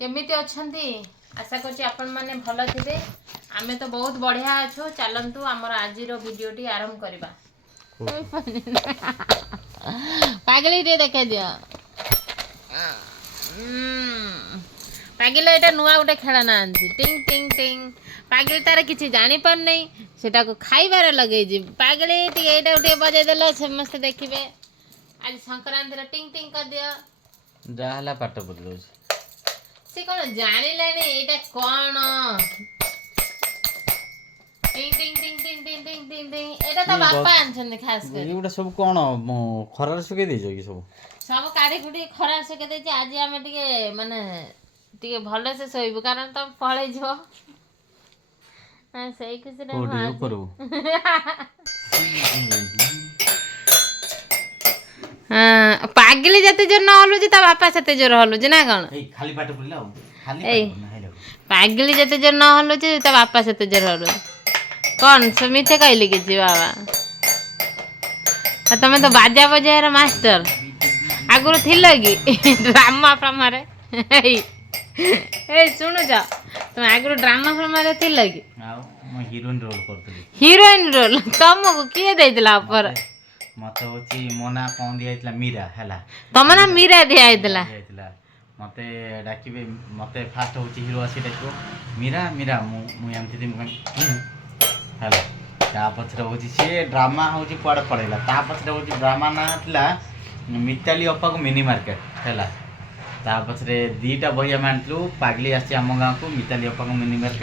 केमिति अछंती आशा करछि आपण माने भलो थिबे आमे तो बहुत बढ़िया अछु चलंतु हमर आजि रो वीडियोटी आरंभ करबा पागली रे देखे दियो पागल एटा नुआ गोटे खेलना आनछि टिंग टिंग टिंग पागल तार किछि जानि पर नै सेटा को खाइबार लगै जी पागल टी एटा उठे बजे देलो समस्त देखिबे आज संक्रांति रे टिंग टिंग कर दियो जा हला पाट बदलो से कोन जानि लेनी एटा कोन टिंग टिंग टिंग टिंग टिंग टिंग टिंग टिंग एटा तो बापा आनछन खास कर एगुडा सब कोन खरार सुके देजो कि सब काढ़ी कुटी खरा सुके देछि आज हमें टिके माने टिके भले से सोइबु कारण तो पळे जो हां सही खुशी रे कोडी करू हां पागली जते जोर न हलु जी ता बापा सते जोर हलु जी ना कोन ए खाली पाट पुरला खाली पाट ना हेलो पागली जते जोर न हलु जी ता बापा सते जोर हलु कोन समिते कहली कि जी बाबा तमे तो बाजा बजायर मास्टर आगुर थिल कि ड्रामा फ्रामारे ए सुनु जा तुम आगुर ड्रामा फ्रामारे थिल कि आ म हीरोइन रोल करतली हीरोइन रोल तुमको किए देइतला ऊपर मते होची मोना कोन दियाइतला मीरा हला तमना मीरा दियाइतला मते डाकिबे मते फास्ट होची हीरो आसी डाको मीरा मीरा मु एमति दिम हला ता पछरे होची से ड्रामा होची पड़ पड़ेला ता पछरे होची ड्रामा ना हतला मिताली अप्पा को मिनी मार्केट हला ता पछरे दीटा बहिया मानतलु पागली आसी हम गांव को मिताली अप्पा को मिनी मार्केट